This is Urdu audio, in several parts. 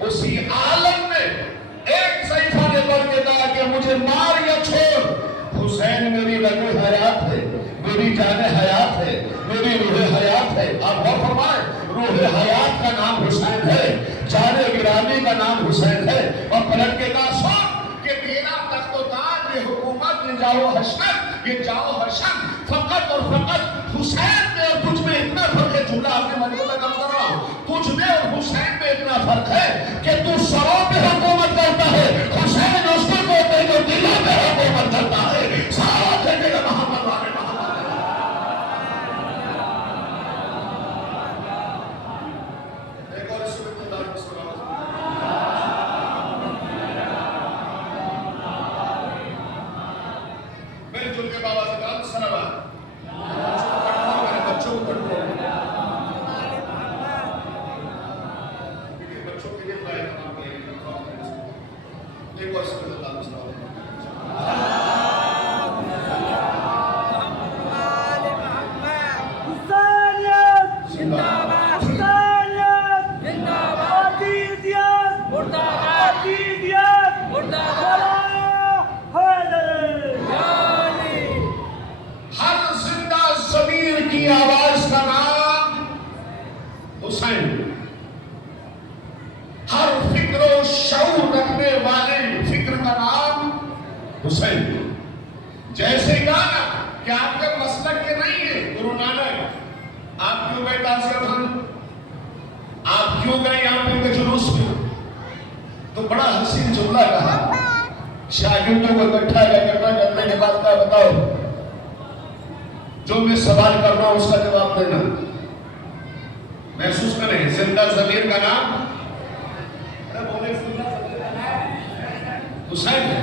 اسی عالم میں ایک صحیفہ نے پڑھ کے کہا کہ مجھے مار یا چھوڑ، حسین میری رگ حیات ہے، میری جان حیات ہے، میری روح حیات ہے۔ آپ غور فرمائیں، روح حیات کا نام حسین ہے، جان گرامی کا نام حسین ہے، اور پلٹ کے کہا سن کہ تیرا تخت و تاج یہ حکومت یہ جاؤ حشر، یہ جاؤ حشر فقط اور فقط حسین میں اور تجھ میں اتنا فرق ہے۔ جملہ آپ کے مجھے میں کم کر رہا ہوں، تجھ میں اور حسین میں اتنا فرق ہے کہ تو سروں پہ حکومت کرتا ہے، حسین اس کو کہتے ہیں جو دلوں پہ حکومت کرتا ہے۔ سارا کہتے ہیں محمد والے کی آواز کا نام حسین، ہر فکر و شعور رکھنے والے فکر کا نام حسین۔ جیسے گانا کہ آپ کے مسلک کے نہیں ہے گرو نانک، آپ کیوں گئے تاثیر خان، آپ کیوں گئے یہاں پہ کے جلوس میں؟ تو بڑا حسین جملہ کہا، شاگردوں کو اکٹھا کرنے کے بعد کا بتاؤ، جو میں سوال کر رہا ہوں اس کا جواب دینا۔ محسوس کریں، زندہ ضمیر کا نام حسین ہے،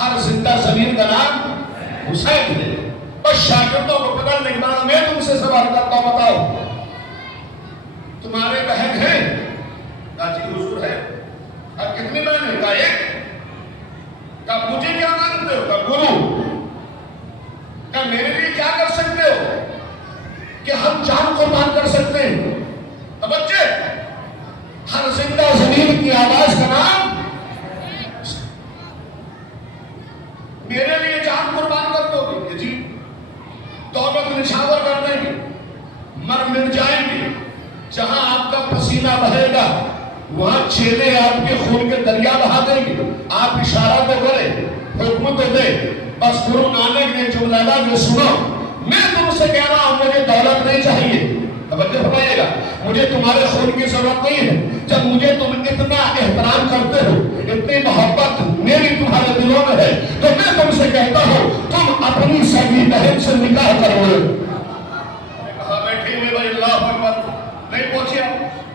ہر زندہ ضمیر کا نام حسین ہے۔ بس شاگردوں کو پکڑنے کے بعد میں تم سے سوال کرتا ہوں، بتاؤ تمہارے بہن ہیں؟ کہا جی حضور ہے۔ کہا کتنی بہن ہیں؟ کہا ایک۔ کہا مجھے کیا مانتے ہو؟ کہا گرو۔ کہا میرے لیے کیا کر سکتے ہو کہ ہم جان قربان کر سکتے ہیں؟ بچے، ہر زندہ ضمیر کی آواز کا نام میرے لیے جان قربان کر دو گے؟ جی۔ دولت نچھاور کر دیں گے، مر مٹ جائیں گے، جہاں آپ کا پسینہ بہے گا وہاں چیلے آپ کے خون کے دریا بہا دیں گے۔ آپ اشارہ تو کریں، حکم تو دے۔ بس گرو نانک نے جملہ جو سنو، میں تم سے کہہ رہا ہوں مجھے دولت نہیں چاہیے، توجہ فرمائیے گا، مجھے تمہارے خون کی ضرورت نہیں ہے۔ جب مجھے تم اتنا احترام کرتے ہو، اتنی محبت میری تمہارے دلوں میں ہے، تو میں تم سے کہتا ہوں تم اپنی سگی بہن سے نکاح کرو۔ میں کہا بیٹھی ہوئے بھائی اللہ اکبر، نہیں پہنچے۔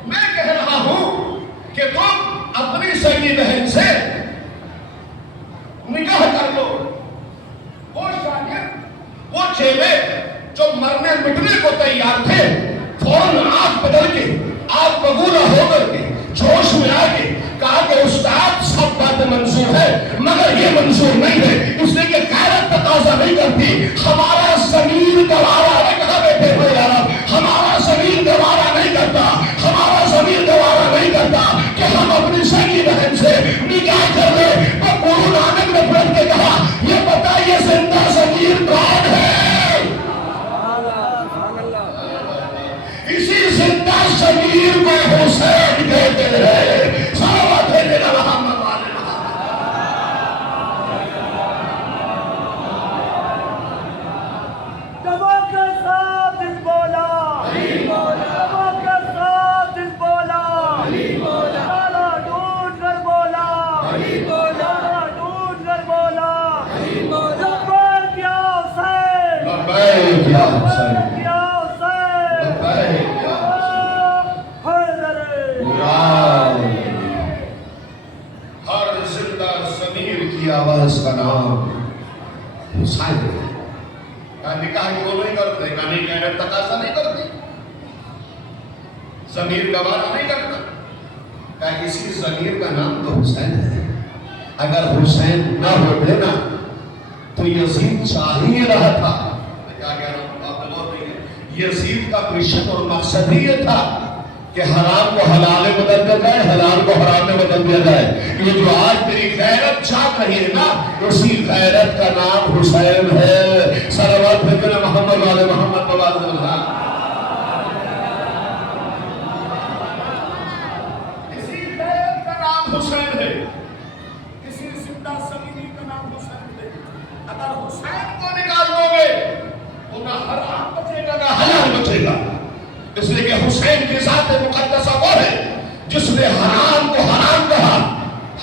میں کہہ رہا ہوں کہ تم اپنی سگی بہن سے نکاح کر لو۔ وہ شاگرد، وہ چیلے جو مرنے مٹنے کو تیار تھے، فوراً آنکھ بدل کے، آپ قبول ہو کر کے، جوش میں آ کے کہا کہ استاد سب باتیں منظور ہے مگر یہ منظور نہیں ہے، اس لیے کہ غیرت تقاضا نہیں کرتی، ہمارا ضمیر گوارا ہے۔ کہاں بیٹھے ہوئے یار، ہمارا ضمیر گوارا نہیں کرتا، ہمارا ضمیر گوارا نہیں کرتا کہ ہم اپنی سگی بہن سے نکاح کر لیں۔ تو گرو نانک نے پلٹ کے کہا یہ بتائیے زندہ ضمیر کون ہے؟ اسی زندہ ضمیر کو حسین کہتے ہیں۔ صلوات ہے محمد والے آواز کا نام حسین ہے۔ نکاح کیوں نہیں کرتے؟ نہیں کہنے تقاضا نہیں کرتی، ضمیر گوارا نہیں کرتا، کہ اسی ضمیر کا نام تو حسین ہے۔ اگر حسین نہ ہوتے نا تو یزید چاہیے رہا تھا، کیا کہہ رہا ہوں آپ غور نہیں ہے، یزید کا مشن اور مقصد ہی یہ تھا کہ حرام کو حلال میں بدل دیا جائے، حلال کو حرام میں بدل دیا جائے. یہ جو آج تیری غیرت چاک رہی ہے نا، اسی غیرت کا نام حسین ہے. صلوات پھر محمد والے محمد بابا اللہ. اسی غیرت کا نام حسین ہے، اسی زندہ سمیری کا نام حسین ہے. اگر حسین کو نکال دو گے تو نہ حرام بچے گا نہ حلال بچے گا. اس لیے کہ حسین کی ذات مقدسہ وہ ہے جس نے حرام کو حرام کہا،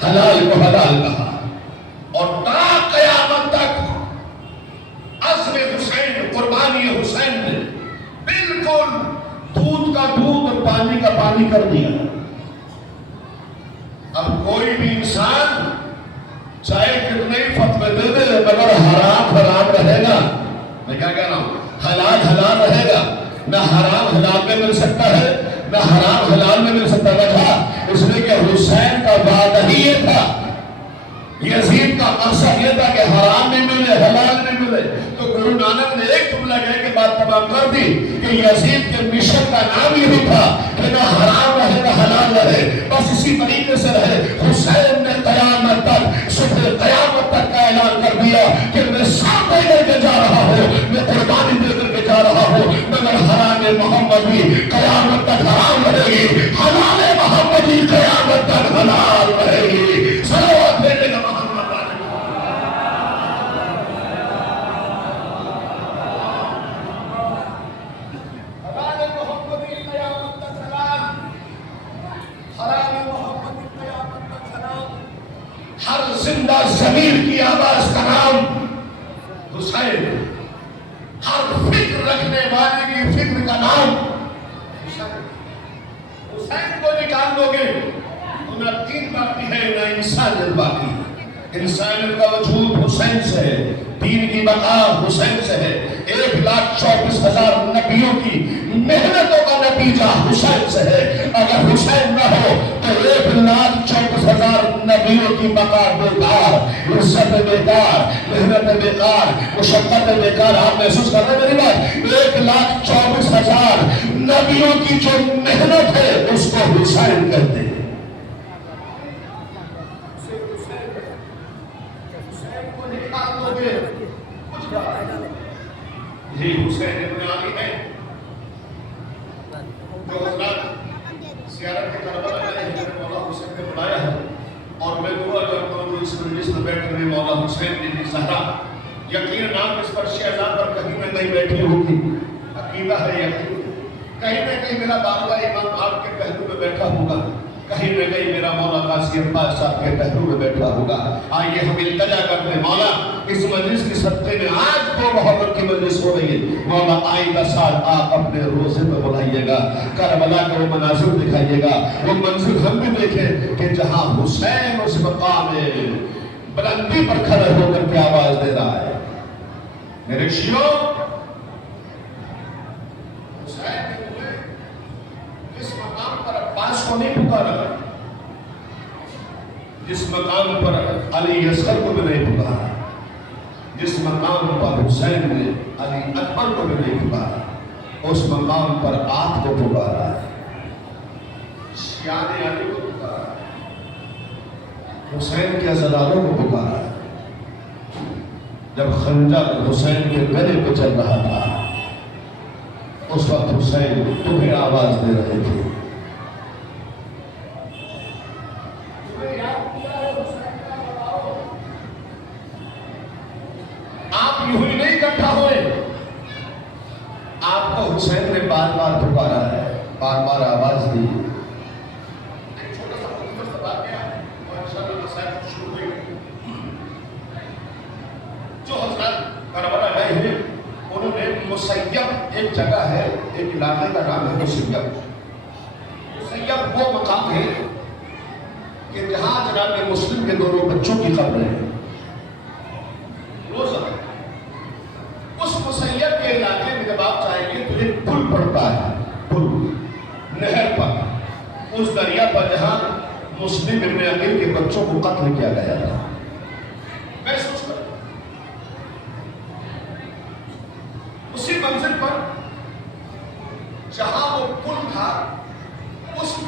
حلال کو حلال کہا. اور تا قیامت تک عزم حسین، قربانی حسین نے بالکل دودھ کا دودھ اور پانی کا پانی کر دیا. اب کوئی بھی انسان چاہے کتنے فتوے دے دے مگر حرام حرام رہے گا. میں کیا کہہ رہا ہوں؟ حلال حلال رہے گا. نہ حرام حلال میں مل سکتا ہے نہ حرام حلال میں مل سکتا تھا. اس لیے کہ حسین کا وعدہ ہی یہ تھا، یزید کا مقصد یہ تھا کہ حرام نہیں ملے حلال نہیں ملے. تو گرو نانک نے ایک جملہ کہہ کے بات تمام کر دی کہ یزید کے مشن کا نام یہی تھا کہ نہ حرام رہے نہ حلال رہے، بس اسی طریقے سے رہے. حسین نے قیامت تک صبح قیامت تک کا اعلان کر دیا کہ میں ساتھ لے کے جا رہا ہوں، میں قربانی دے کر کے جا رہا ہوں، مگر حرام محمدی قیامت تک حرام رہے گی، حلال محمدی قیامت تک حلال رہے گی. صلوات بھیجے گا محمد. ہر زندہ ضمیر کی آواز کا نام حسین، ہر فکر رکھنے والے کی فکر کا نام حسین. حسین کو نکال دو گے تو نہ دین باقی ہے نہ انسانیت باقی. انسانیت کا وجود حسین سے ہے، دین کی بقا حسین سے ہے. 1,24,000 نبیوں کی محنتوں کا نتیجہ حسین سے ہے. اگر حسین نہ ہو تو 1,24,000 نبیوں کی بقا بیکار، عزت بیکار، محنت بیکار، مشقت بیکار. آپ محسوس کر رہے میری بات؟ 1,24,000 نبیوں کی جو محنت ہے اس کو حسین کہتے ہیں. یہ حسین ابن علی ہے جو حضرات زیارت کے کربلا میں حضرت مولا حسین نے بنایا ہے. اور میں دعا کرتا ہوں اس مجلس میں بیٹھ کر مولا حسین بن زہرا یقین نام اس پر شہزاد پر کہیں نہ کہیں بیٹھی ہوگی. عقیدہ ہے یقین کہیں نہ کہیں میرا بابا امام آپ کے پہلو میں بیٹھا ہوگا، کہیں نہ کہیں میرا مولا قاضی عباس صاحب کے پہلو میں بیٹھا ہوگا. آئیے ہم التجا کرتے ہیں مولا اس مجلس کی صدقے میں آج تو محبت کی مجلس ہو رہی ہے. مولا آئندہ سال آپ اپنے روزے پہ بلائیے گا، کربلا کا وہ مناظر دکھائیے گا، وہ منظر ہم بھی دیکھیں کہ جہاں حسین اس مقام بلندی پر کھڑے ہو کر کے آواز دے رہا ہے. میرے شیعوں حسین نے اس مقام پر عباس کو نہیں پکارا، جس مقام پر علی اصغر کو بھی نہیں پکارا، جس مقام پر حسین نے علی اکبر کو بھی نہیں پکارا، اس مقام پر آپ کو پکارا، شیعان علی کو پکارا، حسین کے عزاداروں کو پکارا. جب خنجر حسین کے گلے پہ چل رہا تھا اس وقت حسین تمہیں آواز دے رہے تھے. آپ یوں ہی نہیں اکٹھا ہوئے، آپ کو حسین نے بار بار پکارا ہے، بار بار آواز دی. ایک چھوٹا سا مختصر سا واقعہ اور انشاءاللہ مسائل شروع ہوئی. جو حضرات کربلا گئے ہیں انہوں نے مسیب ایک جگہ ہے، ایک علاقے کا نام ہے مسیب. مسیب وہ مقام ہے کہ جہاں جناب مسلم کے دونوں بچوں کی قبریں ہیں. روزہ اس مسیب کے علاقے میں جب آپ جائیں گے تو ایک پل پڑتا ہے، پل نہر پر، اس دریا پر جہاں مسلم ابن عقیل کے بچوں کو قتل کیا گیا تھا. محسوس کریں اسی منزل پر جہاں وہ پل تھا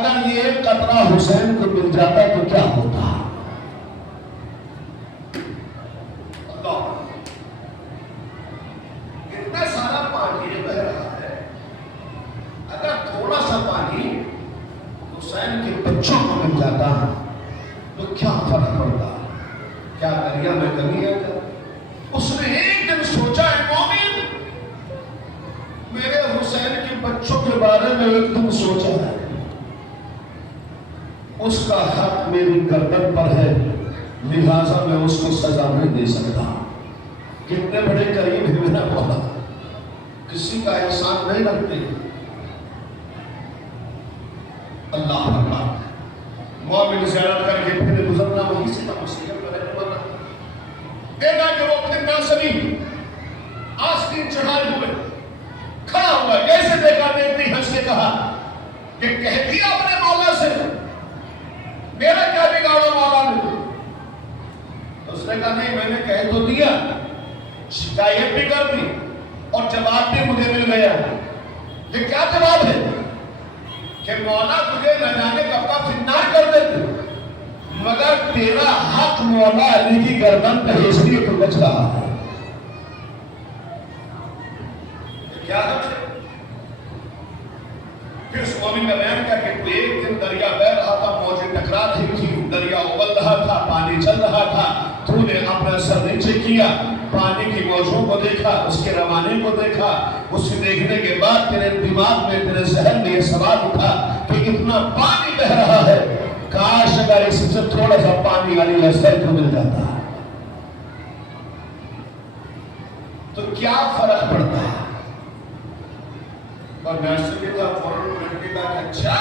اگر یہ ایک قطرہ حسین کو مل جاتا تو کیا ہوتا؟ اللہ، اتنا سارا پانی بہ رہا ہے، اگر تھوڑا سا پانی حسین کے بچوں کو مل جاتا تو کیا فرق پڑتا؟ کیا دریا میں کمی ہے؟ اس نے ایک دن سوچا ہے مومن، میرے حسین کے بچوں کے بارے میں ایک دن سوچا ہے، اس کا حق میری گردن پر ہے، لہٰذا میں اس کو سزا نہیں دے سکتا۔ کتنے بڑے قریب ہے میرا مولا، کسی کا احسان نہیں رکھتے۔ اللہ اکبر، مومن زیارت کر کے پھر گزرنا وہی سے تھا، مصیبت میں رہنے والا دیکھا کہ وہ اپنے ناصری آستین چڑھائے ہوئے کھڑا ہوا، کیسے دیکھا؟ دیکھتی ہنس کے کہا کہ کہہ دیا اپنے مولا سے میرا کیا بگاڑا مولا نے؟ اس نے کہا نہیں، میں نے کہہ تو دیا، شکایت بھی کر دی اور جواب بھی مجھے مل گیا۔ یہ کیا جواب ہے کہ مولا تجھے نہ جانے کب کا فنار کر دیتے، مگر تیرا حق مولا علی کی گردن پہ اس لیے تو بچ رہا ہے۔ کیا حق ہے؟ پھر اس مومن کا بیان کیا کہ تو ایک دن دریا بہ رہا تھا، موجیں ٹکرا رہی تھی، دریا ابل رہا تھا، پانی چل رہا تھا، تو نے اپنا سر نیچے کیا، پانی کی موجوں کو دیکھا، اس کے روانے کو دیکھا، اسے دیکھنے کے بعد تیرے دماغ میں، تیرے ذہن میں یہ سوال اٹھا کہ اتنا پانی بہ رہا ہے، کاش اگر اس سے تھوڑا سا پانی علی اصغر کو مل جاتا تو کیا فرق پڑتا؟ اور نرسری کا فوراً پرنٹی کا اچھا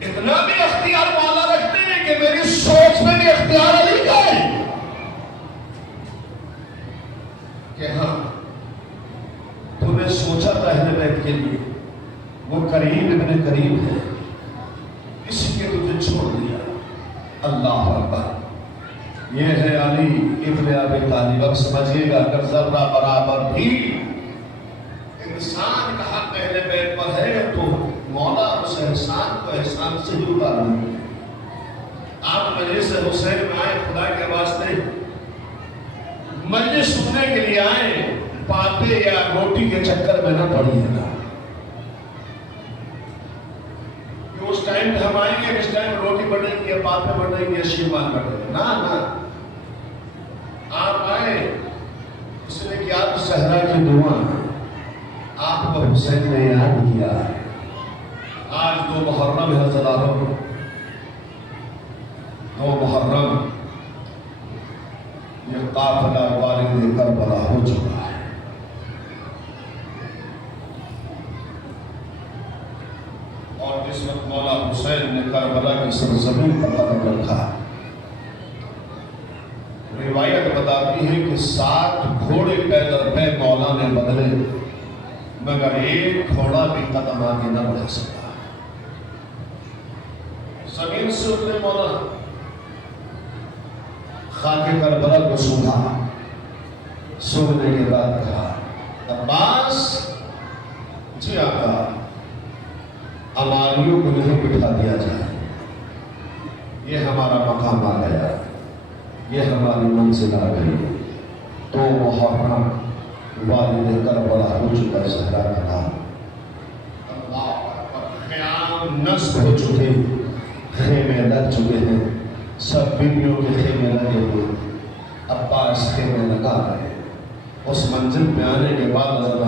اتنا بھی اختیار مولا رکھتے ہیں کہ میری سوچ میں بھی اختیار علی کا ہے کہ ہاں تو نے سوچا تھا اہل بیت کے لیے وہ قریب ابن قریب ہے، اسی کے تجھے چھوڑ دیا۔ اللہ اکبر، یہ ہے علی ابن ابی طالب۔ اب سمجھیے گا اگر ذرہ برابر بھی انسان کا حق اہل بیت پر ہے تو مولا اس احسان کو احسان سے ہی اتارنا ہے۔ آپ مجلس حسین میں آئے، خدا کے واسطے مجلس سننے کے لیے آئے، پاتے یا روٹی کے چکر میں نہ پڑیے گا۔ اس ٹائم پہ ہم آئیں گے، اس ٹائم روٹی بڑھیں گی، پاتے بڑھیں گے، شیرمان بڑھیں گے، نہ آپ آئے اس نے کیا تو صحرا کی دعا آپ کو حسین نے یاد کیا۔ آج 2 محرم ہے حضرات، 2 محرم، یہ قافلہ والد کربلا ہو چکا ہے۔ اور جس وقت مولا حسین نے کربلا کی سرزمین پر قدم رکھا، روایت بتاتی ہے کہ 7 گھوڑے پیدل پہ مولا نے بدلے، مگر ایک گھوڑا بھی قدم آگے نہ بڑھ سکا۔ زمین سے اترے مولا، خاک کربلا کو سونگا، سونگنے کے بعد کہا عباس، جی آقا، امالیوں کو نہیں بٹھا دیا جائے، یہ ہمارا مقام آ گیا، یہ ہماری منزل آ گئی، تو محرم والد کربلا ہو چکا صحرا کا نام۔ خیام نصب ہو چکے، خیمے لگ چکے ہیں، سب بیویوں کے خیمے لگے ہوئے، عباس خیمے لگا رہے۔ اس منزل پہ آنے کے بعد نظر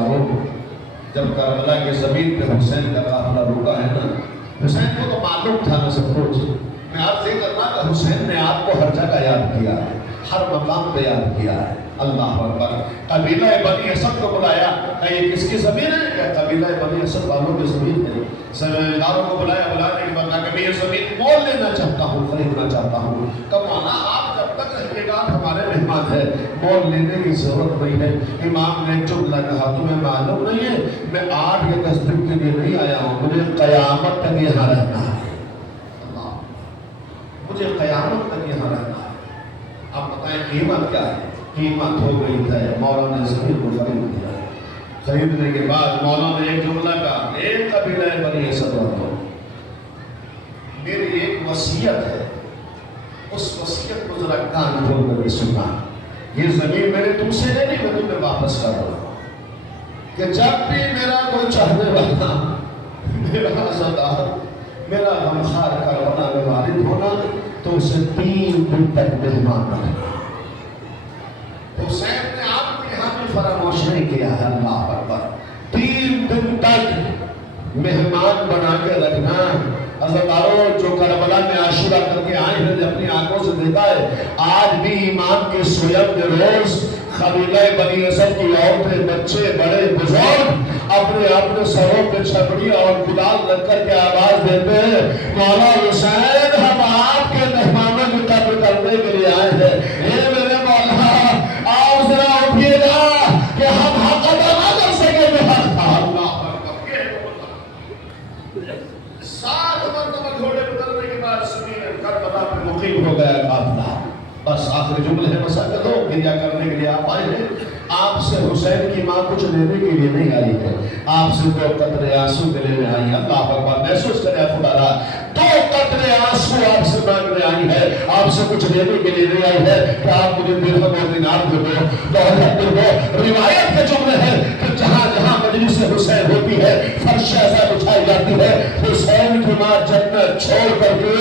جب کربلا کے زمین پہ حسین کا قافلہ رکا ہے نا، حسین کو تو معلوم تھا نا سب کچھ۔ میں آپ سے کرنا کہ حسین نے آپ کو ہر جگہ یاد کیا ہے، ہر مقام پہ یاد کیا ہے۔ اللہ اکبر، قبیلہ بنی اسد کو بلایا، کہ یہ کس کی زمین ہے؟ کہ قبیلہ بنی اسد والوں کی زمین ہے۔ زمینداروں کو بلایا، بلانے کے بعد کہ میں یہ زمین مول لینا چاہتا ہوں، خریدنا چاہتا ہوں۔ کمانا آپ جب تک رہیے گا، آپ ہمارے مہمان ہیں، مول لینے کی ضرورت نہیں ہے۔ امام نے جملہ کہا، تمہیں معلوم نہیں ہے میں 8 یا 10 دن کے لیے نہیں آیا ہوں، مجھے قیامت تک یہاں رہنا ہے، مجھے قیامت تک یہاں رہنا ہے۔ آپ بتائیں قیمت کیا ہے؟ قیمت ہو گئی ہے، مولا نے زمین کو خرید لیا۔ خریدنے کے بعد مولا نے ایک جملہ کہا، ایک قبیلہ بنی اسد وصیت ہے، اس وصیت کو ذرا کان کھول کر کے سننا. یہ زمین میرے تم سے نہیں، میں تمہیں واپس کر رہا ہوں کہ جب بھی میرا کوئی چاہنے والا، میرا عزادار، میرا غمخوار کرونا میں والد ہونا تو اسے 3 دن تک مہمان رکھنا. حسین نے آپ کو یہاں بھی فراموش نہیں کیا ہے. اللہ اکبر. 3 دن تک مہمان بنا کے رکھنا. عزاداروں جو کربلا میں عاشورہ کر کے آئے ہیں اپنی آنکھوں سے دیکھا ہے، آج بھی امام کے سویم کے روز قبیلہ بنی اسد کی عورتیں، بچے، بڑے، بزرگ اپنے سروں پہ چھپڑی اور کدال رکھ کر کے آواز دیتے ہیں، مولا حسین ہم آپ کے مہمانوں کی قدر کرنے کے لیے آئے ہیں. اے میرے مولا آپ ذرا اٹھیے گا کہ ہم حق ادا نہ کر سکے جو حق تھا. اللہ سات مرتبہ گھوڑے اترنے کے بعد زمین کربلا پہ مقیم ہو گیا قافلہ. بس آخری جملے ہے مسئلہ دو گریہ کرنے کے لیے آپ آئے ہیں. آپ سے حسین کی ماں کچھ لینے کے لیے نہیں آئی ہے، آپ سے 2 قطرے آنسو کے لیے آئی ہے. اللہ اکبر. محسوس کرے خدا را 2 قطرے آنسو آپ سے مانگنے آئی ہے، آپ سے کچھ لینے کے لیے نہیں آئی ہے کہ آپ مجھے درہم اور دینار دے دو، دولت دے دو. روایت کے جملے ہیں کہ جہاں جہاں مجلس حسین ہوتی ہے فرش ایسا بچھائی جاتی ہے، حسین کی ماں جنت چھوڑ کر کے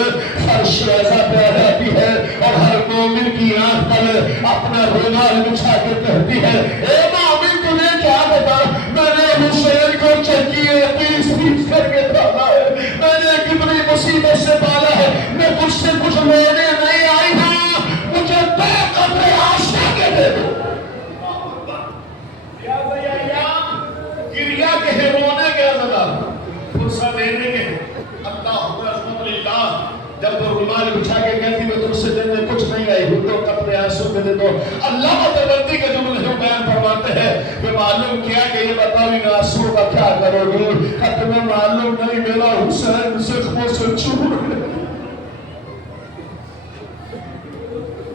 فرش ایسا پہ آ جاتی ہے اور ہر مومن کی آنکھ پر اپنا رومال بچھا کے کہتی ہے، اے مومن تمہیں کیا بتا، میں نے حسین کو چکیے 30 کر کے پالا ہے، میں نے کتنی مصیبت سے پالا ہے، میں کچھ سے کچھ لینے نہیں آئی ہوں، مجھے 2 قطرے آنسو کے دے دو. گریہ کے ہیں، رونے کے عزادار، فرصت دینے کے. اللہ عزت اللہ جب وہ رومال بچھا کے کہتی میں تم سے دینے کچھ نہیں آئی ہوں، 2 قطرے آنسو کے دے دو. اللہ متولی کے جملے ہم بیان فرماتے ہیں کہ معلوم کیا کہ یہ بتاؤ ان آنسو کا کیا کرو گی، کہ تمہیں معلوم نہیں میرا حسین زخموں سے چور ہے،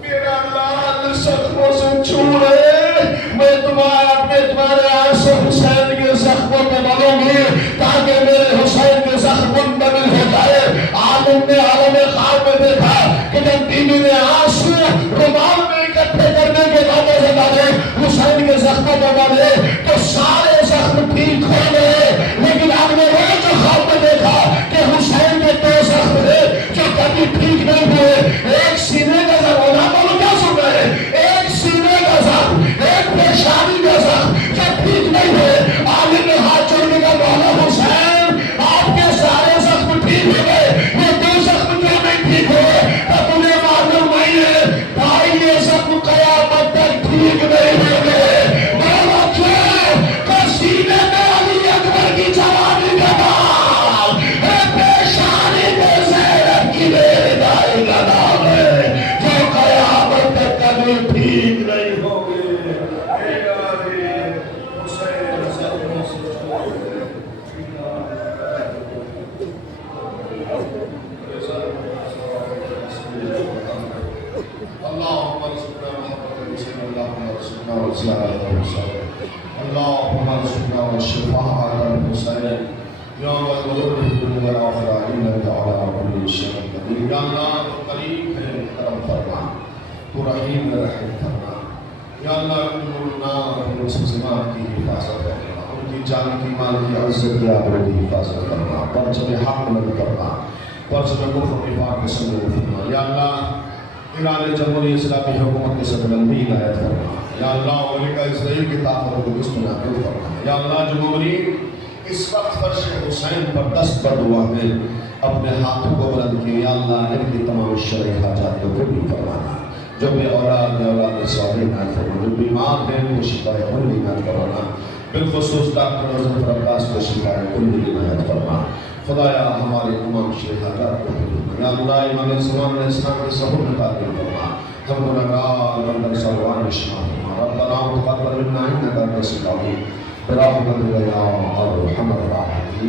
میرا لال زخموں سے چور ہے. میں تمہارے آنسو حسین کے زخموں پہ ملوں گی تاکہ میرے حسین کے زخم منتقل ہو جائے. عالم نے عالم خواب میں دیکھا کہ جب بیوی نے آنسو رومال میں اکٹھے کرنے کے بعد حسین کے زخموں پہ ملے تو سارے زخم ٹھیک ہو گئے. لیکن آپ نے وہ جو خواب میں دیکھا کہ حسین کے 2 زخم تھے جو کبھی ٹھیک نہیں ہوئے، ایک سینے کا زخم، علماء کیا سن رہے ہیں، ایک سینے کا زخم، ایک پیشانی کا زخم جو ٹھیک نہیں ہوئے. عالم نے ہاتھ جوڑنے کا مولا حسین آپ کے سارے زخم ٹھیک ہو گئے، یہ 2 زخم کیوں نہیں ٹھیک ہوئے؟ تو تمہیں معلوم نہیں ہے بھائی یہ زخم قیامت تک ٹھیک نہیں ہو گئے. مولا کیوں کہ سینے میں علی اکبر کی جوانی کا نام ہے، پیشانی میں زینب کی میری دائی کا نام ہے، جو قیامت تک کبھی ٹھیک نہیں ہو گئے. اللهم ارزقنا محبة الحسين، اللهم ارزقنا وزيارة الحسين، اللهم ارزقنا والشفاعة الحسين يا الغفور الدنيا والآخرة إنك على كل شيء قدير. یا اللہ تو قریب ہے، کرم فرما، تو رحیم ہے، رحم فرما. یا اللہ ان مسلمان کی حفاظت کرنا، ان کی جان کی مال کی عزت کی آبرو کی حفاظت کرنا، پرچم حق بلند کرنا، پرچم کفر نفاق کے سنگ فرما. یا اللہ ایران جمہوری اسلامی حکومت کے سربلندی عنایت فرما. یا اللہ امریکہ اسرائیل کی طاقتوں کو درست نافذ فرما. یا اللہ جمہوری اس وقت فرش حسین پر دست بر دعا میں اپنے ہاتھوں کو بلند کیے. یا اللہ ان کی تمام شرعی حاجات کو پوری فرمانا. جو بے اولاد صالح عنایت فرما، جو بیمار ہیں وہ شفائے کلی عنایت فرمانا. بالخصوص ڈاکٹر نظر عباس کو شفائے کلی عنایت فرما. خدایا ہمارے امام شیخ حضرات کو فرما. یا اللہ امام زمان علیہ السلام کے صحب میں تعلیم فرما. ہم گناہگار بندر سلوان شما فرما. ربنا تقبل منا انک انت السمیع العلیم برحمتک یا ارحم الراحمین.